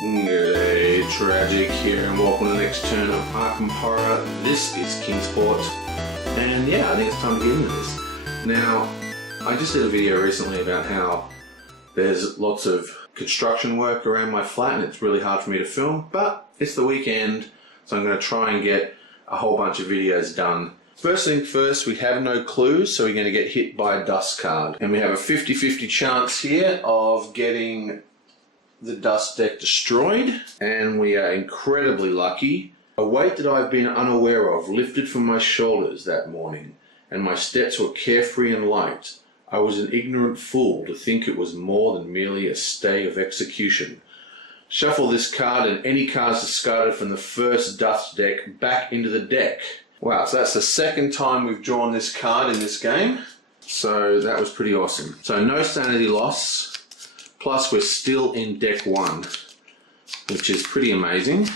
G'day, Tragic here, and welcome to the next turn of Arkham Horror. This is Kingsport, and yeah, I think it's time to get into this. Now, I just did a video recently about how there's lots of construction work around my flat and it's really hard for me to film, but it's the weekend, so I'm going to try and get a whole bunch of videos done. First thing first, we have no clues, so we're going to get hit by a dust card. And we have a 50-50 chance here of getting the dust deck destroyed, and we are incredibly lucky. A weight that I've been unaware of lifted from my shoulders that morning, and my steps were carefree and light. I was an ignorant fool to think it was more than merely a stay of execution. Shuffle this card and any cards discarded from the first dust deck back into the deck. Wow, so that's the second time we've drawn this card in this game. So that was pretty awesome. So no sanity loss. Plus we're still in deck 1, which is pretty amazing.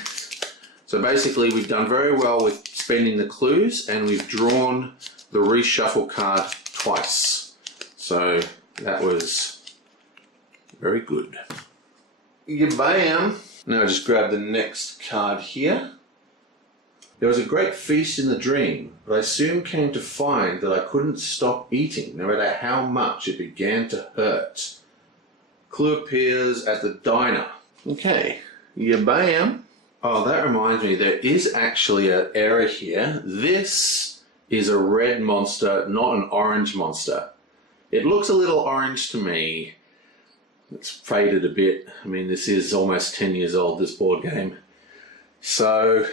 So basically we've done very well with spending the clues, and we've drawn the reshuffle card twice. So that was very good. Bam! Now just grab the next card here. There was a great feast in the dream, but I soon came to find that I couldn't stop eating, no matter how much it began to hurt. Clue appears at the diner. Okay, bam. Oh, that reminds me, there is actually an error here. This is a red monster, not an orange monster. It looks a little orange to me. It's faded a bit. I mean, this is almost 10 years old, this board game. So,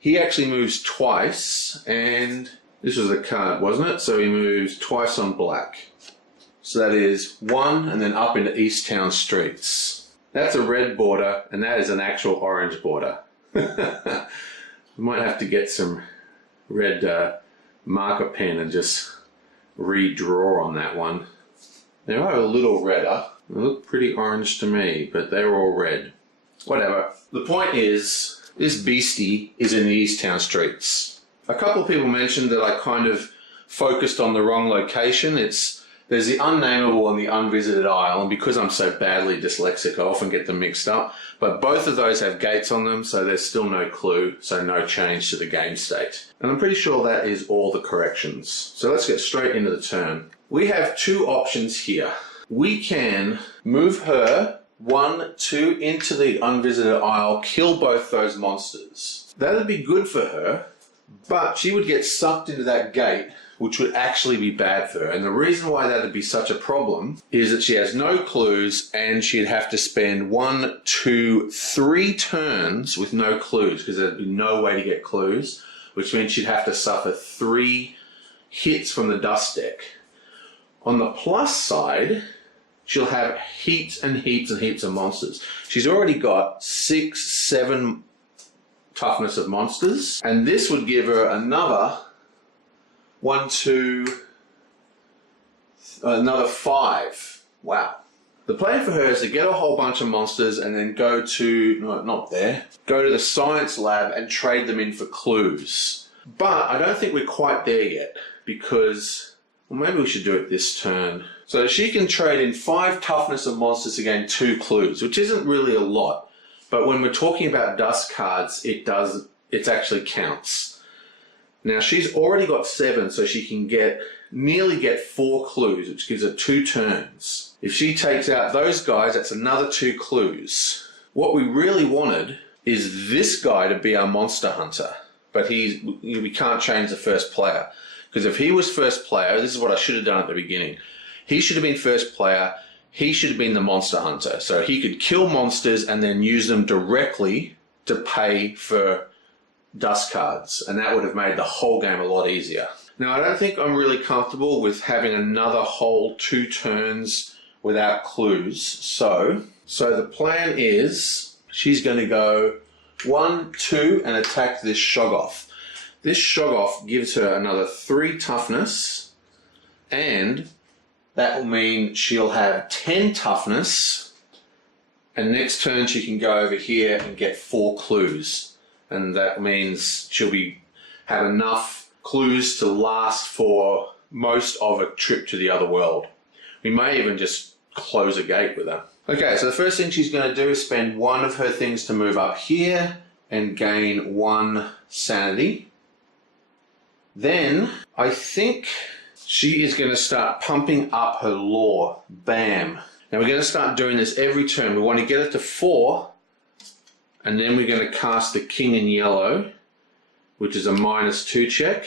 he actually moves twice, and this was a card, wasn't it? So he moves twice on black. So that is 1 and then up into East Town streets. That's a red border, and that is an actual orange border. We might have to get some red marker pen and just redraw on that one. They are a little redder. They look pretty orange to me, but they're all red. Whatever. The point is, this beastie is in the East Town streets. A couple of people mentioned that I kind of focused on the wrong location. There's the unnameable and the unvisited isle, and because I'm so badly dyslexic, I often get them mixed up. But both of those have gates on them, so there's still no clue, so no change to the game state. And I'm pretty sure that is all the corrections. So let's get straight into the turn. We have two options here. We can move her 1, 2 into the unvisited isle, kill both those monsters. That would be good for her, but she would get sucked into that gate, which would actually be bad for her. And the reason why that would be such a problem is that she has no clues, and she'd have to spend 1, 2, 3 turns with no clues, because there'd be no way to get clues, which means she'd have to suffer 3 hits from the dust deck. On the plus side, she'll have heaps and heaps and heaps of monsters. She's already got 6, 7 toughness of monsters, and this would give her another 1, 2, another 5. Wow. The plan for her is to get a whole bunch of monsters and then go to, no, not there, go to the science lab and trade them in for clues. But I don't think we're quite there yet, because, well, maybe we should do it this turn. So she can trade in 5 toughness of monsters to gain 2 clues, which isn't really a lot. But when we're talking about dust cards, it actually counts. Now she's already got 7, so she can nearly get 4 clues, which gives her 2 turns. If she takes out those guys, that's another 2 clues. What we really wanted is this guy to be our monster hunter, but we can't change the first player. Because if he was first player, this is what I should have done at the beginning. He should have been first player, he should have been the monster hunter. So he could kill monsters and then use them directly to pay for dust cards, and that would have made the whole game a lot easier. Now, I don't think I'm really comfortable with having another whole 2 turns without clues. So the plan is she's going to go 1, 2 and attack this Shoggoth. This Shoggoth gives her another 3 toughness, and that will mean she'll have 10 toughness, and next turn she can go over here and get 4 clues. And that means she'll have enough clues to last for most of a trip to the other world. We may even just close a gate with her. Okay, so the first thing she's going to do is spend one of her things to move up here and gain 1 sanity. Then I think she is going to start pumping up her lore. Bam. Now we're going to start doing this every turn. We want to get it to 4, and then we're going to cast the king in yellow, which is a -2 check,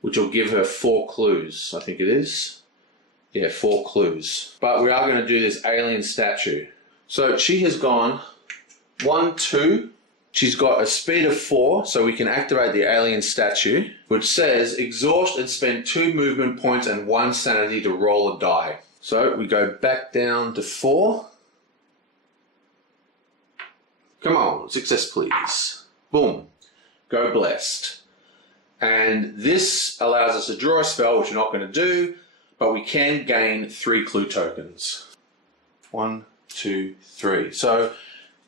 which will give her 4 clues, I think it is. Yeah, 4 clues. But we are going to do this alien statue. So she has gone 1, 2. She's got a speed of 4, so we can activate the alien statue, which says exhaust and spend 2 movement points and 1 sanity to roll a die. So we go back down to 4. Come on, success please. Boom. Go blessed. And this allows us to draw a spell, which we're not going to do, but we can gain 3 clue tokens. 1, 2, 3. So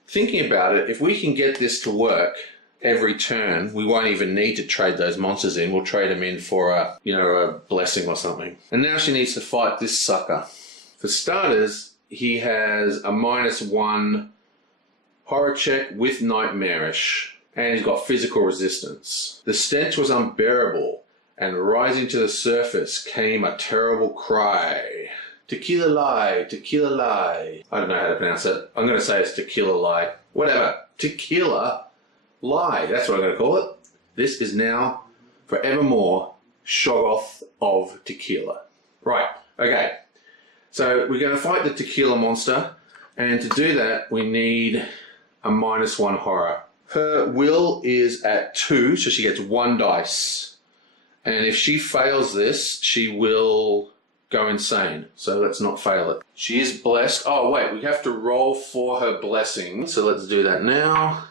thinking about it, if we can get this to work every turn, we won't even need to trade those monsters in. We'll trade them in for a blessing or something. And now she needs to fight this sucker. For starters, he has a -1 horror check with nightmarish, and he's got physical resistance. The stench was unbearable, and rising to the surface came a terrible cry. Tequila lie, tequila lie. I don't know how to pronounce it. I'm going to say it's tequila lie. Whatever. Tequila lie. That's what I'm going to call it. This is now forevermore Shoggoth of Tequila. Right. Okay. So we're going to fight the tequila monster, and to do that we need a -1 horror. Her will is at 2, so she gets 1 dice. And if she fails this, she will go insane. So let's not fail it. She is blessed. Oh, wait, we have to roll for her blessing. So let's do that now.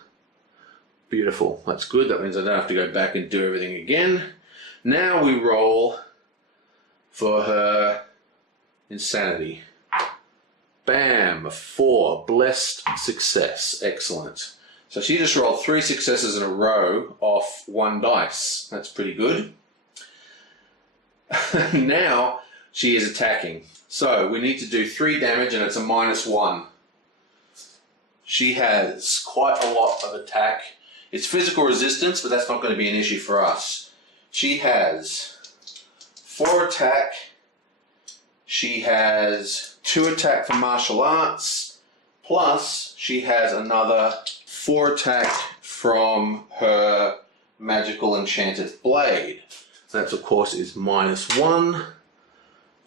Beautiful. That's good. That means I don't have to go back and do everything again. Now we roll for her insanity. Bam, 4. Blessed success. Excellent. So she just rolled 3 successes in a row off 1 dice. That's pretty good. Now she is attacking. So we need to do 3 damage, and it's a -1. She has quite a lot of attack. It's physical resistance, but that's not going to be an issue for us. She has 4 attack. She has 2 attack for martial arts. Plus she has another 4 attack from her magical enchanted blade. That, of course, is -1.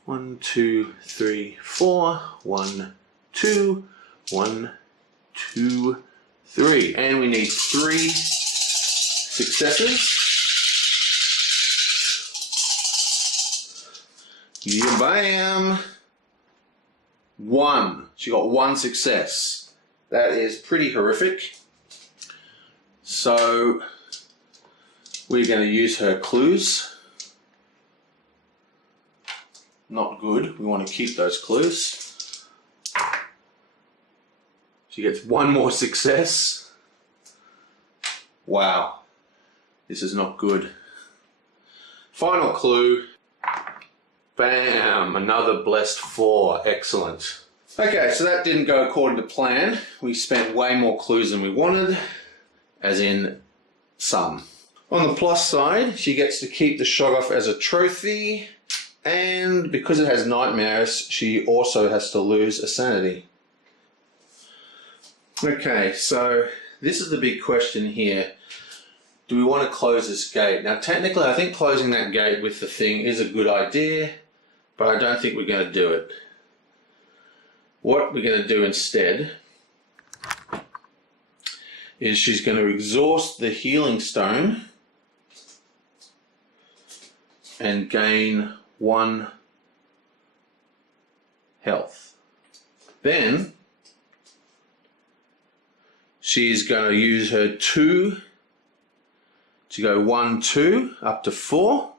1, 2, 3, 4. 1, 2, 1, 2, 3. And we need 3 successes. Yeah, bam! 1. She got 1 success. That is pretty horrific. So we're going to use her clues. Not good. We want to keep those clues. She gets 1 more success. Wow. This is not good. Final clue. Bam! Another blessed 4. Excellent. Okay, so that didn't go according to plan. We spent way more clues than we wanted, as in some. On the plus side, she gets to keep the Shoggoth as a trophy, and because it has nightmares, she also has to lose a sanity. Okay, so this is the big question here. Do we want to close this gate? Now, technically, I think closing that gate with the thing is a good idea, but I don't think we're going to do it. What we're going to do instead is she's going to exhaust the healing stone and gain 1 health. Then she's going to use her 2 to go 1, 2 up to 4.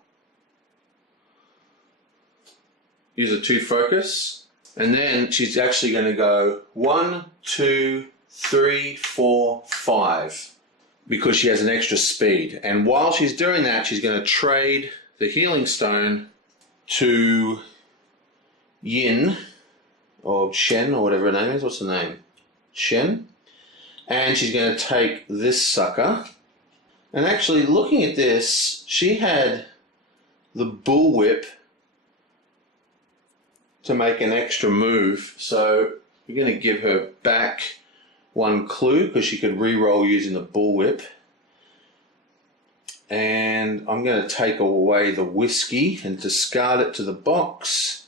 Use a 2 focus. And then she's actually going to go 1, 2, 3, 4, 5 because she has an extra speed. And while she's doing that, she's going to trade the healing stone to Yin or Shen, or whatever her name is. What's her name? Shen. And she's going to take this sucker. And actually, looking at this, she had the bullwhip to make an extra move. So we're going to give her back one clue because she could re-roll using the bullwhip. And I'm going to take away the whiskey and discard it to the box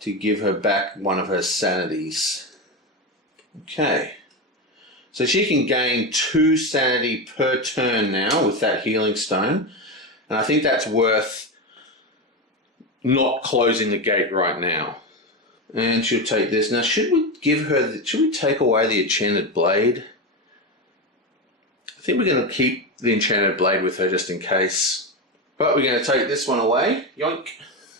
to give her back one of her sanities. Okay. So she can gain 2 sanity per turn now with that healing stone. And I think that's worth not closing the gate right now. And she'll take this. Now, should we take away the enchanted blade? I think we're going to keep the enchanted blade with her just in case. But we're going to take this one away. Yoink.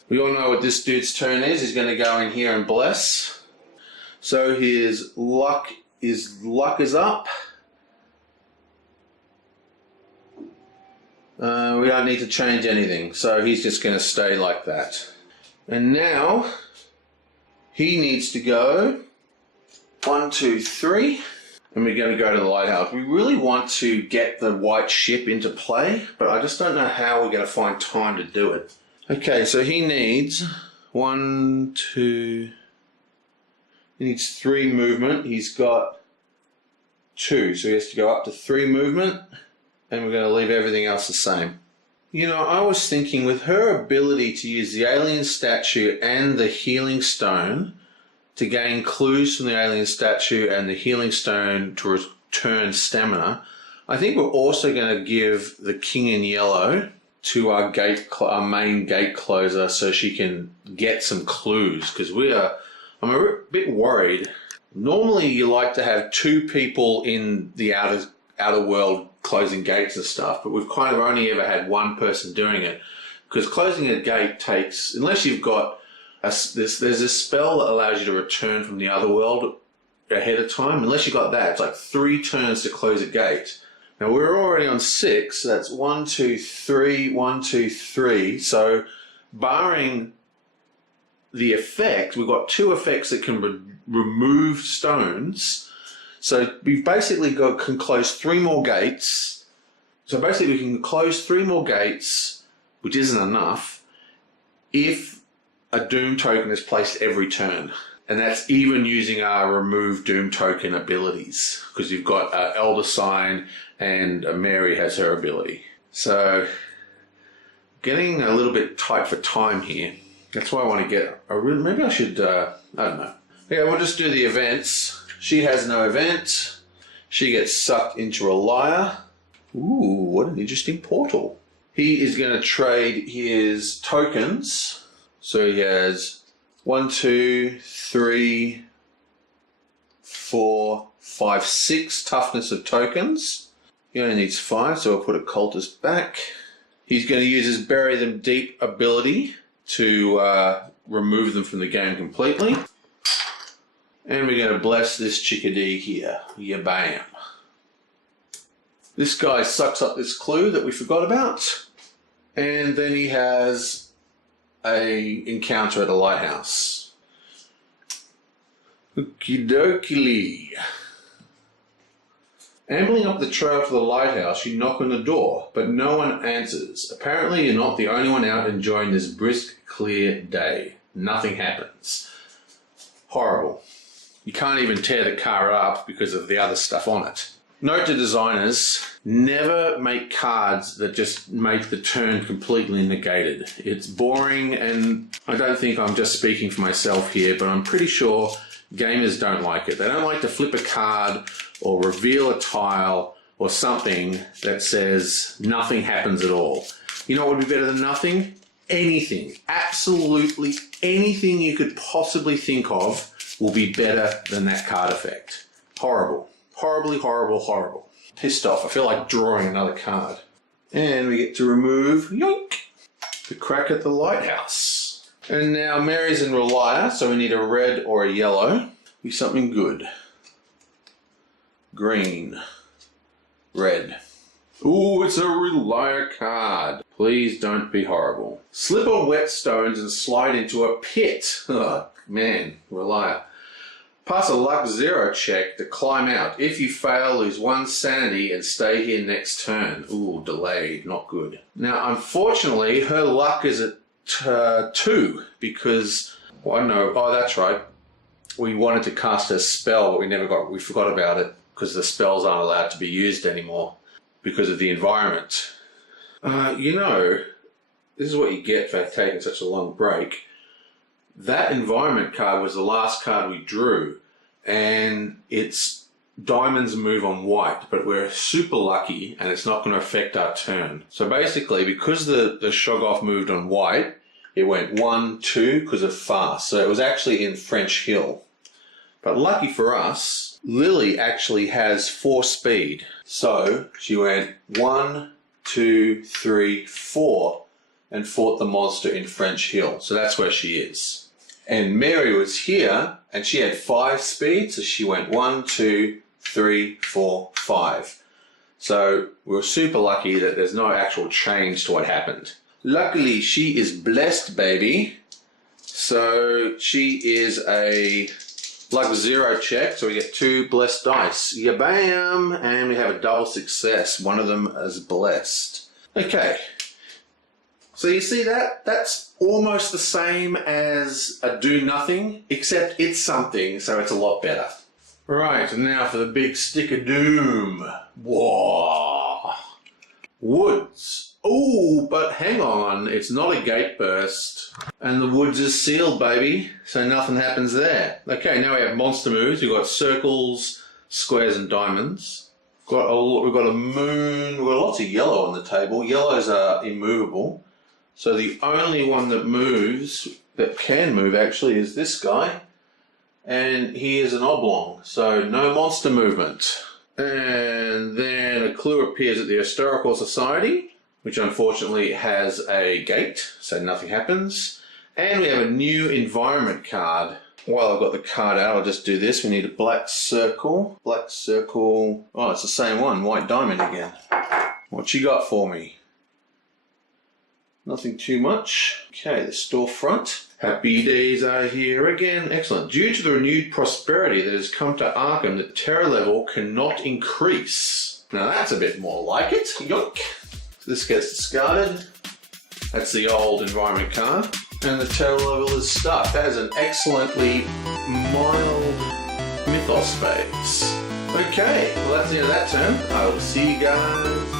We all know what this dude's turn is. He's going to go in here and bless. So his luck is up. We don't need to change anything. So he's just going to stay like that. And now he needs to go 1, 2, 3. And we're going to go to the lighthouse. We really want to get the white ship into play, but I just don't know how we're going to find time to do it. Okay, so he needs 1, 2... He needs 3 movement. He's got 2, so he has to go up to 3 movement, and we're going to leave everything else the same. You know, I was thinking with her ability to use the alien statue and the healing stone to gain clues from the alien statue and the healing stone to return stamina, I think we're also going to give the king in yellow to our main gate closer so she can get some clues, because I'm a bit worried. Normally you like to have 2 people in the outer world closing gates and stuff, but we've kind of only ever had 1 person doing it, because closing a gate takes, unless you've got there's a spell that allows you to return from the other world ahead of time. Unless you got that, it's like 3 turns to close a gate. Now we're already on 6, so that's 1, 2, 3, 1, 2, 3. So barring the effect, we've got 2 effects that can remove stones. So we've basically can close 3 more gates. So basically we can close 3 more gates, which isn't enough, if a Doom token is placed every turn. And that's even using our remove Doom token abilities, because you've got Elder Sign and Mary has her ability. So getting a little bit tight for time here. That's why I want to get maybe I should, I don't know. Yeah, we'll just do the events. She has no event. She gets sucked into a liar. Ooh, what an interesting portal. He is going to trade his tokens. So he has 1, 2, 3, 4, 5, 6 toughness of tokens. He only needs 5, so I'll put a cultist back. He's going to use his Bury Them Deep ability to remove them from the game completely. And we're going to bless this chickadee here. Yeah, bam. This guy sucks up this clue that we forgot about. And then he has a encounter at a lighthouse. Okie dokie. Ambling up the trail to the lighthouse, you knock on the door, but no one answers. Apparently you're not the only one out enjoying this brisk, clear day. Nothing happens. Horrible. You can't even tear the car up because of the other stuff on it. Note to designers, never make cards that just make the turn completely negated. It's boring, and I don't think I'm just speaking for myself here, but I'm pretty sure gamers don't like it. They don't like to flip a card or reveal a tile or something that says nothing happens at all. You know what would be better than nothing? Anything. Absolutely anything you could possibly think of will be better than that card effect. Horrible. Horribly, horrible, horrible. Pissed off. I feel like drawing another card. And we get to remove, yoink, the crack at the lighthouse. And now Mary's in Relier, so we need a red or a yellow. Be something good. Green. Red. Ooh, it's a Relier card. Please don't be horrible. Slip on wet stones and slide into a pit. Oh, Man, we're a liar. Pass a luck 0 check to climb out. If you fail, lose 1 sanity and stay here next turn. Ooh, delayed. Not good. Now, unfortunately, her luck is at 2 because, well, I don't know. Oh, that's right. We wanted to cast a spell, but we forgot about it because the spells aren't allowed to be used anymore because of the environment. You know, this is what you get for taking such a long break. That environment card was the last card we drew, and it's diamonds move on white, but we're super lucky and it's not going to affect our turn. So basically, because the Shoggoth moved on white, it went 1, 2 because of fast. So it was actually in French Hill. But lucky for us, Lily actually has 4 speed. So she went 1, 2, 3, 4 and fought the monster in French Hill. So that's where she is. And Mary was here and she had 5 speed. So she went 1, 2, 3, 4, 5. So we're super lucky that there's no actual change to what happened. Luckily, she is blessed, baby. So she is a luck 0 check. So we get 2 blessed dice. Yeah, bam! And we have a double success. One of them is blessed. Okay. So you see that? That's almost the same as a do nothing, except it's something, so it's a lot better. Right, and now for the big stick of doom. Whoa! Woods. Oh, but hang on, it's not a gate burst. And the woods is sealed, baby, so nothing happens there. Okay, now we have monster moves. We've got circles, squares, and diamonds. We've got a moon. We've got lots of yellow on the table. Yellows are immovable. So the only one that moves, that can move actually, is this guy. And he is an oblong, so no monster movement. And then a clue appears at the Historical Society, which unfortunately has a gate, so nothing happens. And we have a new environment card. While I've got the card out, I'll just do this. We need a black circle. Black circle. Oh, it's the same one. White diamond again. What you got for me? Nothing too much. Okay, the storefront. Happy days are here again. Excellent. Due to the renewed prosperity that has come to Arkham, the terror level cannot increase. Now that's a bit more like it. Yoink. So this gets discarded. That's the old environment card. And the terror level is stuck. That is an excellently mild mythos phase. Okay, well that's the end of that turn. I will see you guys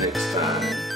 next time.